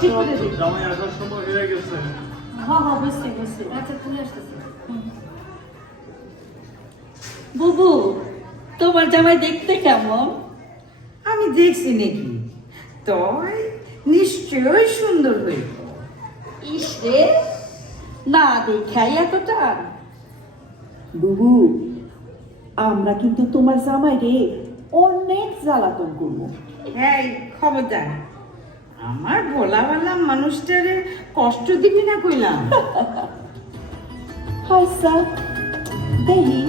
ঠিক করে দিই। জামাই আসার সময় হয়ে গেছে। হ্যাঁ হ্যাঁ বুঝছি বুঝছি। আচ্ছা আসতেছি। বুবু তোমার জামাই দেখতে কেমন? আমি দেখছি নাকি। নিশ্চয়ই সুন্দর হইব। ইস রে। না দেখাই এত টান বুবু আমরা কিন্তু তোমার জামাইরে অনেক জ্বালাতন করব। হ্যাঁ খবর খবরদার। আমার ভোলাওয়ালা মানুষটারে কষ্ট দিবি না কইলাম। হাই স্যার দেহি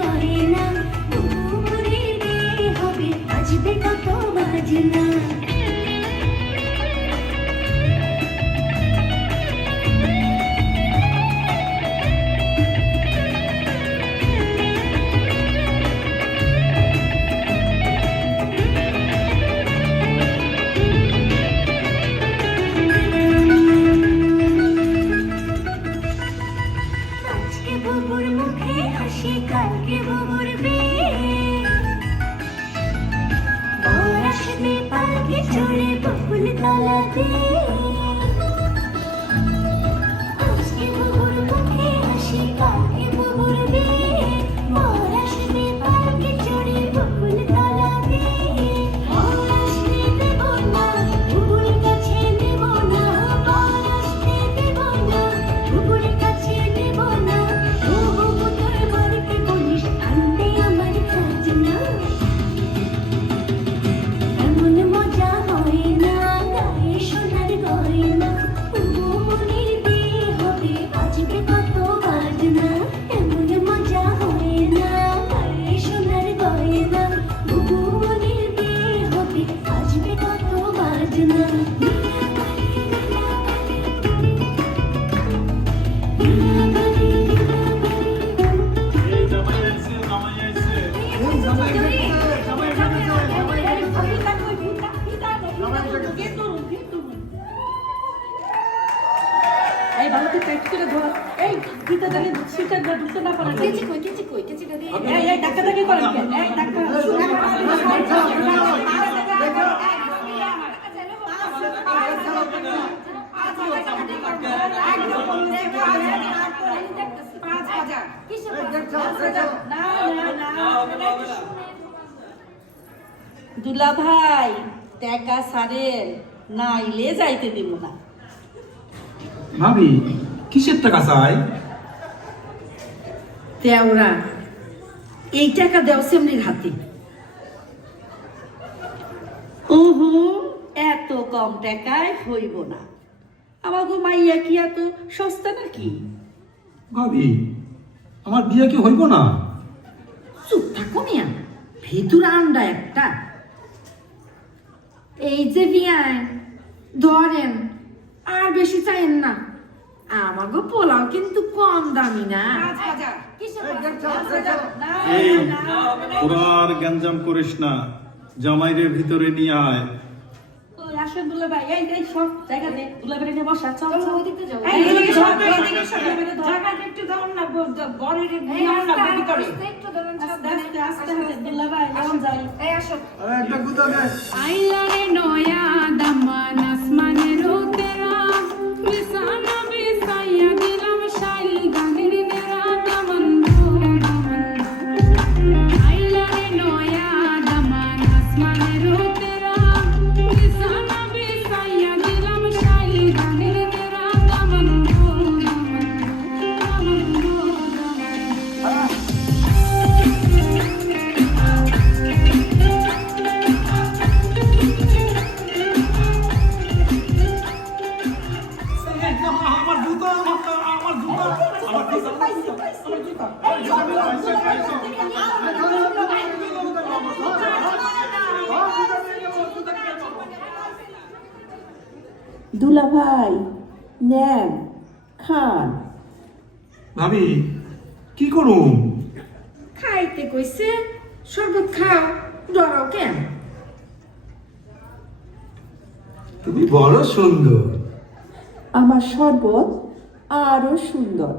গয়না বুবু মনির বিয়ে হবে বাজবে কত বাজনা। বুবুর মুখে হাসি কালকে বুবুর বিয়ে। বর আসবে পালকে চড়ে বকুল তলা দিয়ে। বাজনা দুলা ভাই টাকা সারেন নাইলে যাইতে দিব না। ভাবি কিসের টাকা চাই? তেওরা এই টাকা দেও সেমনির হাতে। উহু এত কম টাকায় হইব না। আমাকে মাইয়া কি এত সস্তা নাকি? ভাবি আমার বিয়ে কি হইব না? চুপ থাকো মিয়া ভেতুর আন্ডা একটা। এই যে বিয়ান ধরেন আর বেশি চাইেন না। আমাগো পোলাও কিন্তু কম দামি না। পুরার গ্যাঞ্জাম করিস না। জামাইরে ভিতরে নিয়ে আয়। আসেন দুলা ভাই এই এই সব জায়গা দে দুলা ভাই নিয়ে বসা চল চল ওইদিকে যাও। এই, দিকে সব ওইদিকে সব ধর। একটু দাও না বরের বিয়ার না আস্তে করে। একটু দাও না আস্তে আস্তে আস্তে। দুলা ভাই এখন যাই। এই আসো। আইলারে নয়া দামান আসমানের ভাই নেন খান। ভাবি কি করুম? খাইতে কইছে শরবত খাও ডরাও কেন? তুমি বড় সুন্দর। আমার শরবত আরও সুন্দর?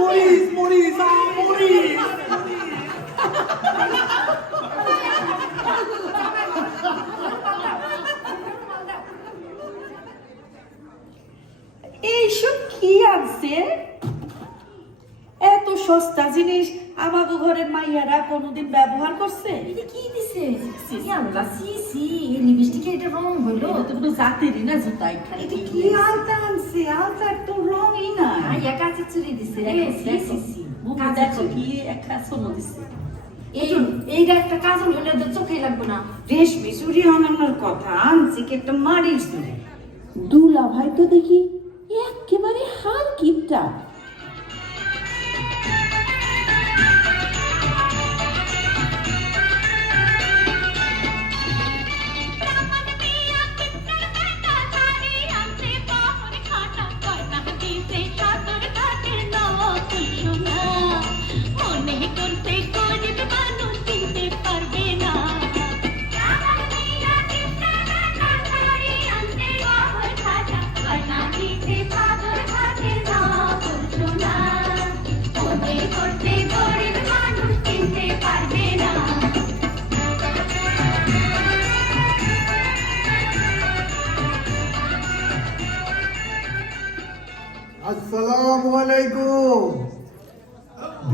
মরিস মরিস মরিস এইসব কি আনছে এত সস্তা জিনিস আমাকে ঘরের মাইয়ারা কোনোদিন ব্যবহার করছে? এটা কি দিছে? ইয়াল্লা সি সি এই লিপস্টিকে এটা রং হইল এটা তো কোনো জাতেরই না জুতা এটা। কি আলতা আনছে? আলতার তো রঙই না ইয়া কাছে চুরি দিছে। দেখো, সি সি দেখো কি একটা সোনো দিছে। এই এইটা একটা কাজল হলে তো চোখে লাগবে না। রেশমি চুরি আনানোর কথা। আনছে কি একটা চুরি। দুলা ভাই তো দেখি হাল কিপটা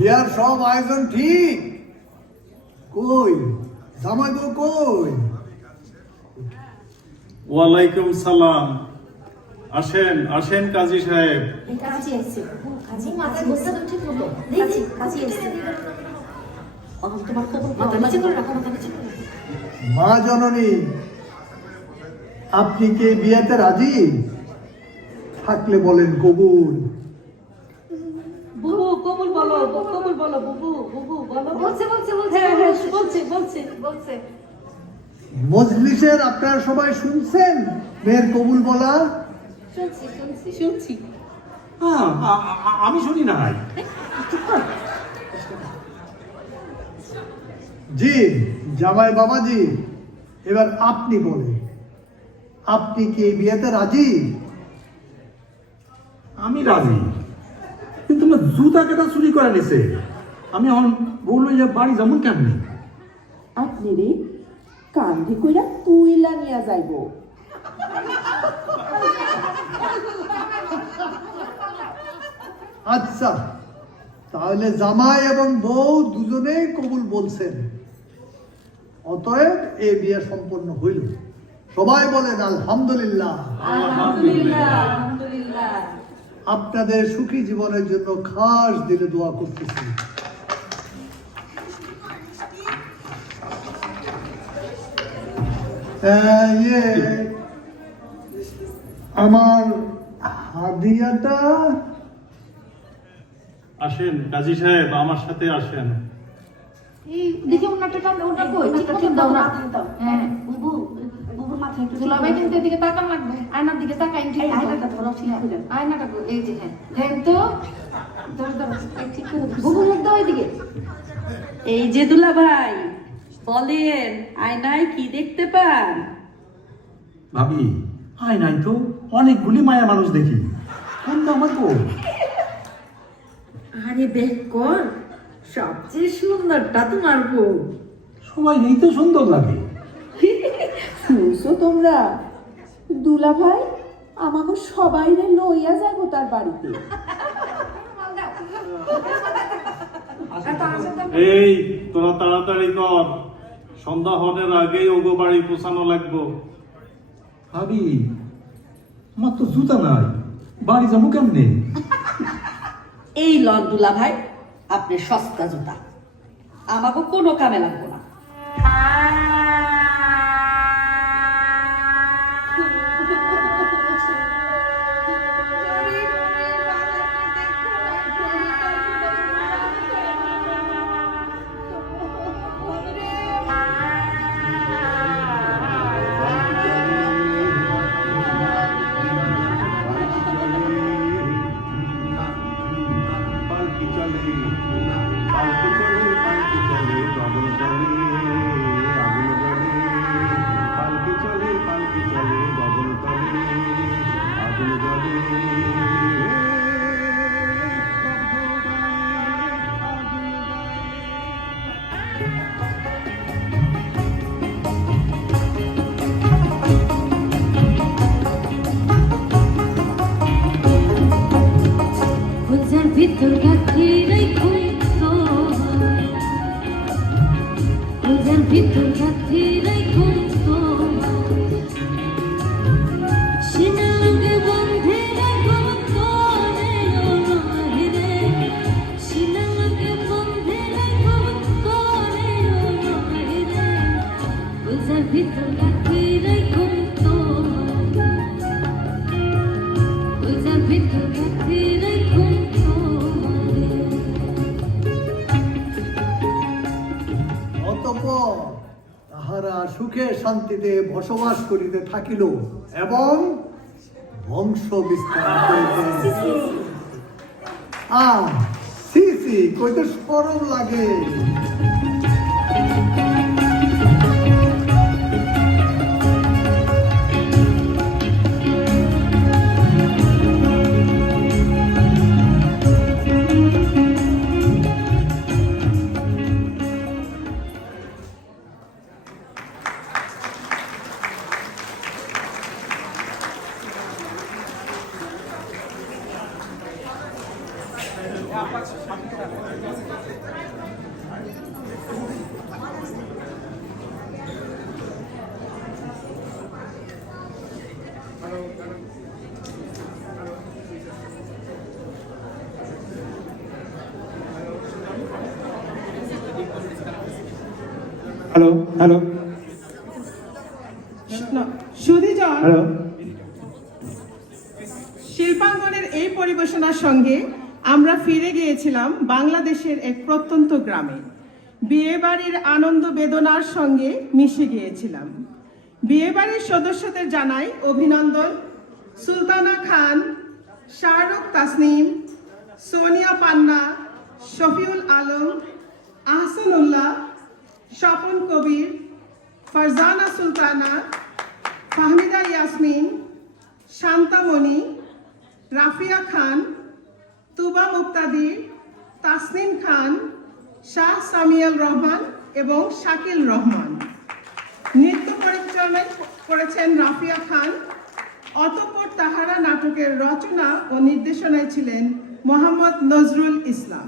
বিয়ার সব আয়োজন ঠিক। কই? জামাই গো কই? ওয়ালাইকুম সালাম। আসেন আসেন কাজী সাহেব। তো। মা জননী আপনি কে বিয়েতে রাজি? থাকলে বলেন কবুল। বুবু কবুল বলো কবুল বলো বুবু বুবু বলো। বলছে বলছে বলছে হ্যাঁ হ্যাঁ বলছে। বলছে বলছে। মজলিসের আপনারা সবাই শুনছেন? মেয়ের কবুল বলা? শুনছি শুনছি। শুনছি। হ্যাঁ আমি শুনি নাই জি জামাই বাবাজি এবার আপনি বলেন। আপনি কি এই বিয়েতে রাজি? আমি রাজি। কিন্তু জুতা কেটা চুরি করে নিছে। আমি এখন বলল যে বাড়ি যেমন কেমনি? আপনি রে কান্দি কইরা তুইলা নিয়া যাইব। আচ্ছা তাহলে জামাই এবং বউ দুজনেই কবুল বলছেন। অতএব এ বিয়ে সম্পন্ন হইল। সবাই বলেন আলহামদুলিল্লাহ। আলহামদুলিল্লাহ আলহামদুলিল্লাহ। আপনাদের সুখী জীবনের জন্য খাস দিলে দোয়া করতেছি। আহ, ইয়ে আমার হাদিয়াটা আসেন কাজী সাহেব আমার সাথে আসেন। দেখি ওনাটা ওটা কই দাও না হ্যাঁ বুবু বুবুর মাথায় একটু দুলাভাই কিন্তু এদিকে তাকান লাগবে। আয়নার দিকে তাকাইন ঠিক এই আয়নাটা ধরো ঠিক আয়নাটা এই যে হ্যাঁ। তো। ধর এই ঠিক করে ধরো। বুবু মুখ দাও এদিকে। এই যে দুলা ভাই বলেন আয়নায় কি দেখতে পান? ভাবি আয় নাই তো অনেকগুলি মায়া মানুষ দেখি। কোনটা আমার বউ? আরে দেখ কর সবচেয়ে সুন্দরটা তোমার বউ। সবাই নেই তো সুন্দর লাগে। শুনছো তোমরা? দুলা ভাই আমাকে সবাই রে লইয়া যাব তার বাড়িতে। এই তোরা তাড়াতাড়ি কর। সন্ধ্যা হওয়ার আগেই ওগো বাড়ি পৌঁছানো লাগবো। ভাবি আমার তো জুতা নাই। বাড়ি যাব কেমনে? এই লন দুলা ভাই আপনি সস্তা জুতা। আমাকে কোনো কামে লাগবো না। তাহারা সুখে শান্তিতে বসবাস করিতে থাকিল এবং বংশ বিস্তার করিতে কইতে লাগে। হ্যালো হ্যালো সুধীজন হ্যালো শিল্পাঙ্গনের এই পরিবেশনার সঙ্গে আমরা ফিরে গিয়েছিলাম বাংলাদেশের এক প্রত্যন্ত গ্রামে। বিয়েবাড়ির আনন্দ বেদনার সঙ্গে মিশে গিয়েছিলাম। বিয়েবাড়ির সদস্যদের জানাই অভিনন্দন। সুলতানা খান, শাহরুখ তাসনিম, সোনিয়া পান্না, শফিউল আলম, আহসানুল্লাহ, স্বপন কবির, ফারজানা সুলতানা, ফাহমিদা ইয়াসমিন, শান্তামণি, রাফিয়া খান তুবা মুক্তাদির তাসনিম খান, শাহ সামিয়াল রহমান এবং শাকিল রহমান। নৃত্য পরিচালনা করেছেন রাফিয়া খান। অতপর তাহারা নাটকের রচনা ও নির্দেশনায় ছিলেন মোহাম্মদ নজরুল ইসলাম।